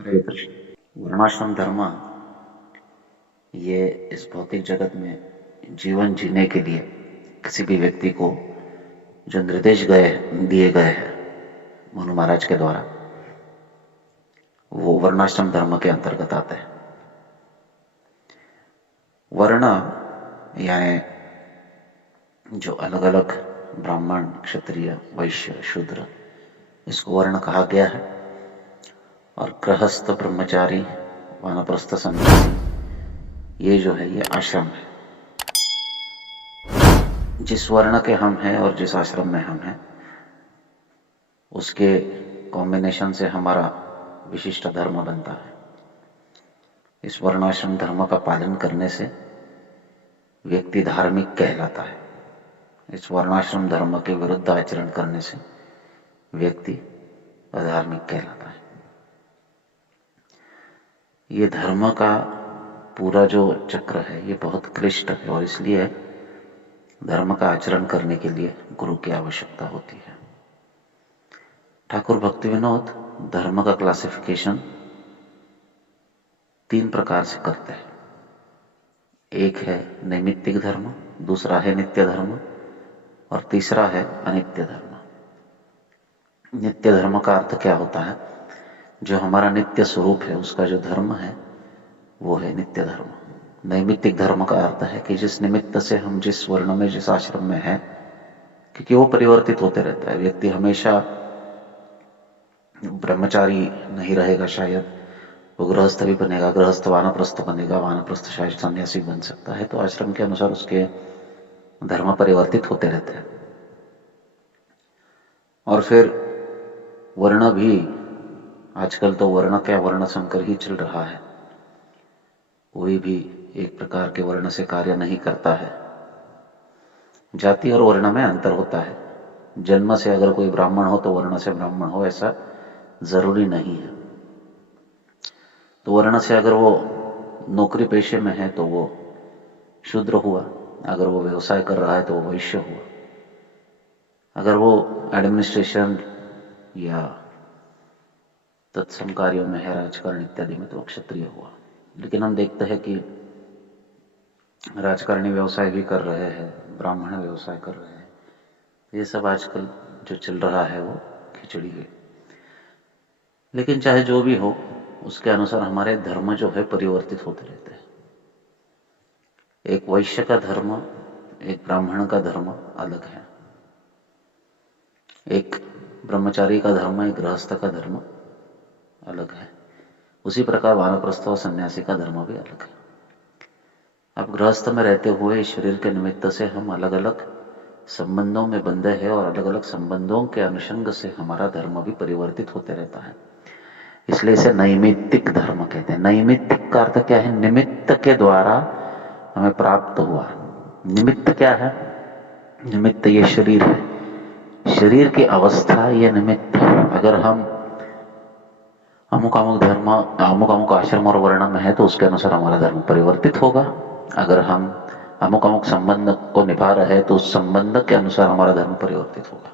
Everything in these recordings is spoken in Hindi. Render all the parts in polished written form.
हरे कृष्ण। वर्णाश्रम धर्म ये इस भौतिक जगत में जीवन जीने के लिए किसी भी व्यक्ति को जो निर्देश दिए गए हैं मनु महाराज के द्वारा, वो वर्णाश्रम धर्म के अंतर्गत आते हैं। वर्ण यानी जो अलग अलग ब्राह्मण, क्षत्रिय, वैश्य, शूद्र, इसको वर्ण कहा गया है। और गृहस्थ, ब्रह्मचारी, वानप्रस्थ, सन्यासी, ये जो है ये आश्रम है। जिस वर्ण के हम हैं और जिस आश्रम में हम हैं, उसके कॉम्बिनेशन से हमारा विशिष्ट धर्म बनता है। इस वर्णाश्रम धर्म का पालन करने से व्यक्ति धार्मिक कहलाता है। इस वर्णाश्रम धर्म के विरुद्ध आचरण करने से व्यक्ति अधार्मिक कहलाता है। ये धर्म का पूरा जो चक्र है ये बहुत क्लिष्ट है और इसलिए धर्म का आचरण करने के लिए गुरु की आवश्यकता होती है। ठाकुर भक्तिविनोद धर्म का क्लासिफिकेशन 3 प्रकार से करते हैं। एक है नैमित्तिक धर्म, दूसरा है नित्य धर्म और तीसरा है अनित्य धर्म। नित्य धर्म का अर्थ क्या होता है? जो हमारा नित्य स्वरूप है उसका जो धर्म है वो है नित्य धर्म। नैमित्तिक धर्म का अर्थ है कि जिस निमित्त से हम जिस वर्ण में, जिस आश्रम में हैं, क्योंकि वो परिवर्तित होते रहता है। व्यक्ति हमेशा ब्रह्मचारी नहीं रहेगा, शायद वो गृहस्थ भी बनेगा, गृहस्थ वानप्रस्थ बनेगा, वानप्रस्थ शायद सन्यासी बन सकता है। तो आश्रम के अनुसार उसके धर्म परिवर्तित होते रहते हैं। और फिर वर्ण भी, आजकल तो वर्ण क्या, वर्ण संकर ही चल रहा है। कोई भी एक प्रकार के वर्ण से कार्य नहीं करता है। जाति और वर्ण में अंतर होता है। जन्म से अगर कोई ब्राह्मण हो तो वर्ण से ब्राह्मण हो, ऐसा जरूरी नहीं है। तो वर्ण से अगर वो नौकरी पेशे में है तो वो शूद्र हुआ, अगर वो व्यवसाय कर रहा है तो वो वैश्य हुआ, अगर वो एडमिनिस्ट्रेशन या तत्सम कार्यों में है, राजकारण इत्यादि में, तो क्षत्रिय हुआ। लेकिन हम देखते हैं कि राजकारणी व्यवसाय भी कर रहे हैं, ब्राह्मण व्यवसाय कर रहे हैं। ये सब आजकल जो चल रहा है वो खिचड़ी है। लेकिन चाहे जो भी हो, उसके अनुसार हमारे धर्म जो है परिवर्तित होते रहते हैं। एक वैश्य का धर्म, एक ब्राह्मण का धर्म अलग है। एक ब्रह्मचारी का धर्म, एक गृहस्थ का धर्म अलग है। उसी प्रकार वानप्रस्थ और सन्यासी का धर्म भी अलग है। अब गृहस्थ में रहते हुए शरीर के निमित्त से हम अलग अलग संबंधों में बंधे हैं और अलग अलग संबंधों के अनुषंग से हमारा धर्म भी परिवर्तित होते रहता है। इसलिए इसे नैमित्तिक धर्म कहते हैं। नैमित्तिक का अर्थ क्या है? निमित्त के द्वारा हमें प्राप्त हुआ। निमित्त क्या है? निमित्त ये शरीर है, शरीर की अवस्था ये निमित्त है। अगर हम अमुक अमुक धर्म, अमुक अमुक आश्रम और वर्ण में है तो उसके अनुसार हमारा धर्म परिवर्तित होगा। अगर हम अमुक अमुक संबंध को निभा रहे हैं तो उस संबंध के अनुसार हमारा धर्म परिवर्तित होगा।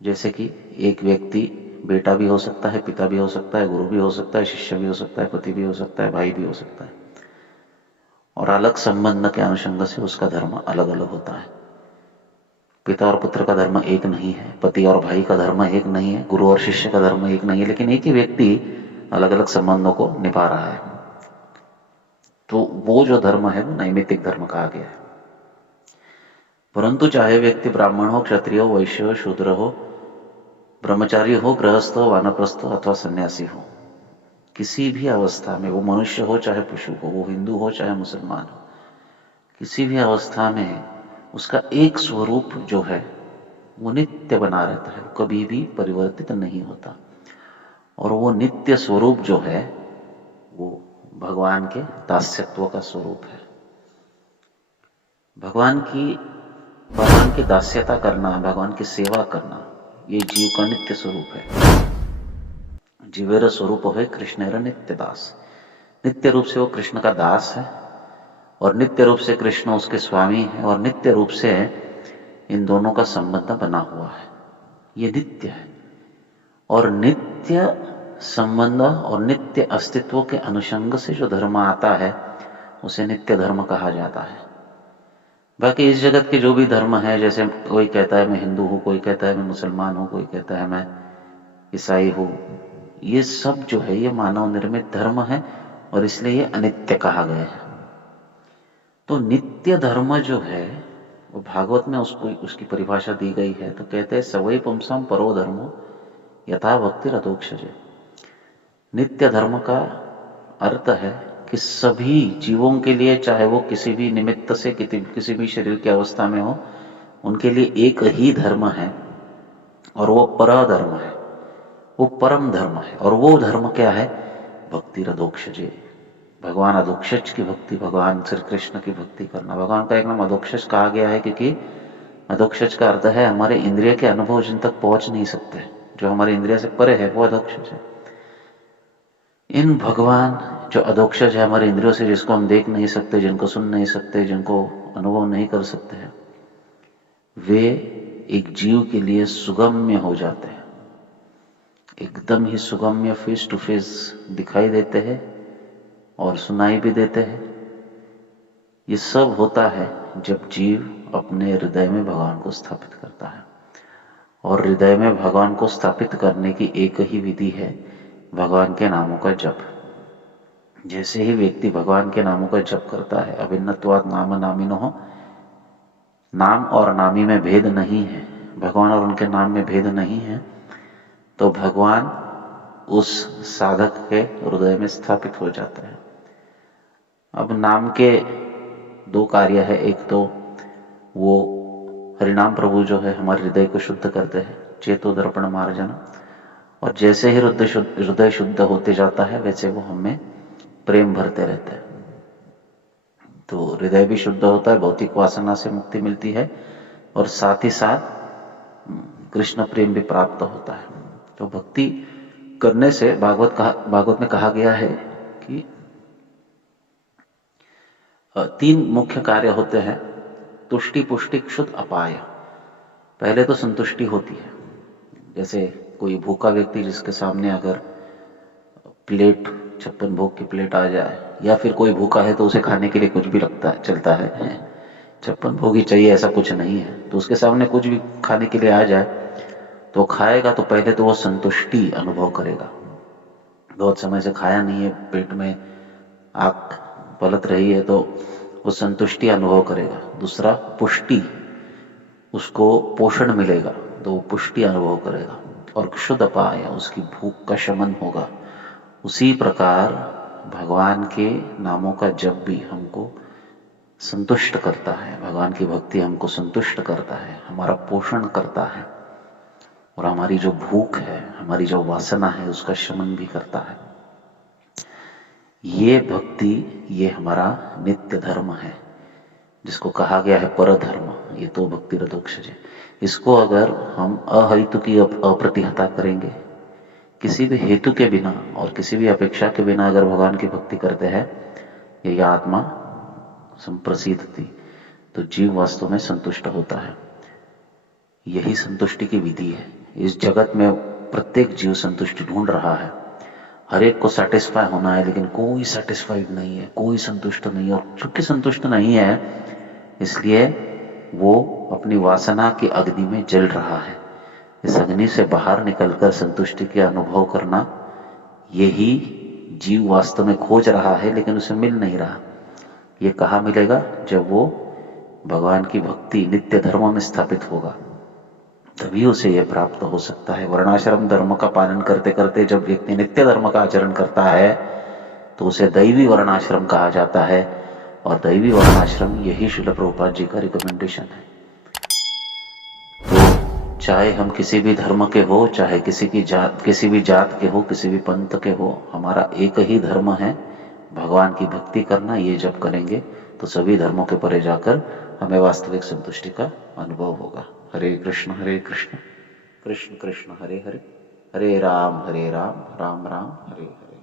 जैसे कि एक व्यक्ति बेटा भी हो सकता है, पिता भी हो सकता है, गुरु भी हो सकता है, शिष्य भी हो सकता है, पति भी हो सकता है, भाई भी हो सकता है। और अलग संबंध के अनुषंग से उसका धर्म अलग अलग होता है। पिता और पुत्र का धर्म एक नहीं है, पति और भाई का धर्म एक नहीं है, गुरु और शिष्य का धर्म एक नहीं है, लेकिन एक ही व्यक्ति अलग अलग संबंधों को निभा रहा है। तो वो जो धर्म है वो नैमित्तिक धर्म कहा गया है। परंतु चाहे व्यक्ति ब्राह्मण हो, क्षत्रिय हो, वैश्य हो, शूद्र हो, ब्रह्मचारी हो, गृहस्थ हो, वानप्रस्थ हो अथवा सन्यासी हो, किसी भी अवस्था में, वो मनुष्य हो चाहे पशु हो, वो हिंदू हो चाहे मुसलमान हो, किसी भी अवस्था में उसका एक स्वरूप जो है वो नित्य बना रहता है, कभी भी परिवर्तित नहीं होता। और वो नित्य स्वरूप जो है वो भगवान के दास्यत्व का स्वरूप है। भगवान की दास्यता करना, भगवान की सेवा करना, ये जीव का नित्य स्वरूप है। जीवेर स्वरूप है कृष्णेर नित्य दास। नित्य रूप से वो कृष्ण का दास है और नित्य रूप से कृष्ण उसके स्वामी है और नित्य रूप से इन दोनों का संबंध बना हुआ है। ये नित्य है। और नित्य संबंध और नित्य अस्तित्व के अनुषंग से जो धर्म आता है उसे नित्य धर्म कहा जाता है। बाकी इस जगत के जो भी धर्म है, जैसे कोई कहता है मैं हिंदू हूँ, कोई कहता है मैं मुसलमान हूँ, कोई कहता है मैं ईसाई हूँ, ये सब जो है ये मानव निर्मित धर्म है और इसलिए ये अनित्य कहा गया है। तो नित्य धर्म जो है वो भागवत में उसको उसकी परिभाषा दी गई है। तो कहते हैं सवै पुंसाम परो धर्मो यथा भक्ति रथोक्षजे। नित्य धर्म का अर्थ है कि सभी जीवों के लिए, चाहे वो किसी भी निमित्त से किसी भी शरीर की अवस्था में हो, उनके लिए एक ही धर्म है और वो परधर्म है, वो परम धर्म है। और वो धर्म क्या है? भक्ति रथोक्षजे, भगवान अधोक्षज की भक्ति, भगवान श्री कृष्ण की भक्ति करना। भगवान का एक नाम अधोक्षज कहा गया है क्योंकि अधोक्षज का अर्थ है हमारे इंद्रिय के अनुभव जिन तक पहुंच नहीं सकते, जो हमारे इंद्रिय से परे है वो अधोक्षज है। इन भगवान जो अधोक्षज है हमारे इंद्रियों से, जिसको हम देख नहीं सकते, जिनको सुन नहीं सकते, जिनको अनुभव नहीं कर सकते हैं, वे एक जीव के लिए सुगम्य हो जाते हैं, एकदम ही सुगम्य, फेस टू फेस दिखाई देते हैं और सुनाई भी देते हैं। ये सब होता है जब जीव अपने हृदय में भगवान को स्थापित करता है। और हृदय में भगवान को स्थापित करने की एक ही विधि है, भगवान के नामों का जप। जैसे ही व्यक्ति भगवान के नामों का जप करता है, अभिन्नत्वात् नाम नामिनोः, नाम और नामी में भेद नहीं है, भगवान और उनके नाम में भेद नहीं है, तो भगवान उस साधक के हृदय में स्थापित हो जाता है। अब नाम के दो कार्य है, एक तो वो हरिनाम प्रभु जो है हमारे हृदय को शुद्ध करते हैं, चेतो दर्पण मार्जन, और जैसे ही हृदय शुद्ध होते जाता है वैसे वो हमें प्रेम भरते रहते हैं। तो हृदय भी शुद्ध होता है, भौतिक वासना से मुक्ति मिलती है और साथ ही साथ कृष्ण प्रेम भी प्राप्त होता है। तो भक्ति करने से भागवत में कहा गया है कि 3 मुख्य कार्य होते हैं, तुष्टि पुष्टि क्षुध अपाय। पहले तो संतुष्टि होती है, जैसे कोई भूखा व्यक्ति जिसके सामने अगर प्लेट 56 भोग की प्लेट आ जाए, या फिर कोई भूखा है तो उसे खाने के लिए कुछ भी लगता है, चलता है, 56 भोग ही चाहिए ऐसा कुछ नहीं है, तो उसके सामने कुछ भी खाने के लिए आ जाए तो खाएगा। तो पहले तो वो संतुष्टि अनुभव करेगा, बहुत समय से खाया नहीं है, पेट में आग पलट रही है, तो वो संतुष्टि अनुभव करेगा। दूसरा पुष्टि, उसको पोषण मिलेगा तो वो पुष्टि अनुभव करेगा। और क्षुध अपाय, उसकी भूख का शमन होगा। उसी प्रकार भगवान के नामों का जप भी हमको संतुष्ट करता है, भगवान की भक्ति हमको संतुष्ट करता है, हमारा पोषण करता है, और हमारी जो भूख है, हमारी जो वासना है, उसका शमन भी करता है। ये भक्ति, ये हमारा नित्य धर्म है, जिसको कहा गया है परधर्म। ये तो भक्ति रथोक्षज है। इसको अगर हम अहेतु की अप्रतिहता करेंगे, किसी भी हेतु के बिना और किसी भी अपेक्षा के बिना अगर भगवान की भक्ति करते हैं, ये आत्मा संप्रसिद्धति, तो जीव वास्तव में संतुष्ट होता है। यही संतुष्टि की विधि है। इस जगत में प्रत्येक जीव संतुष्टि ढूंढ रहा है, हर एक को सेटिस्फाई होना है, लेकिन कोई सेटिस्फाइड नहीं है, कोई संतुष्ट नहीं है। और चूंकि संतुष्ट नहीं है इसलिए वो अपनी वासना की अग्नि में जल रहा है। इस अग्नि से बाहर निकलकर संतुष्टि के अनुभव करना, यही जीव वास्तव में खोज रहा है, लेकिन उसे मिल नहीं रहा। ये कहाँ मिलेगा? जब वो भगवान की भक्ति नित्य धर्म में स्थापित होगा, तभी उसे यह प्राप्त हो सकता है। वर्णाश्रम धर्म का पालन करते करते जब व्यक्ति नित्य धर्म का आचरण करता है तो उसे दैवी वर्णाश्रम कहा जाता है, और दैवी वर्णाश्रम यही श्रील प्रभुपाद जी का रिकमेंडेशन है। तो चाहे हम किसी भी धर्म के हो, चाहे किसी भी जात के हो, किसी भी पंथ के हो, हमारा एक ही धर्म है, भगवान की भक्ति करना। ये जब करेंगे तो सभी धर्मों के परे जाकर हमें वास्तविक संतुष्टि का अनुभव होगा। हरे कृष्ण कृष्ण कृष्ण हरे हरे, हरे राम राम राम हरे हरे।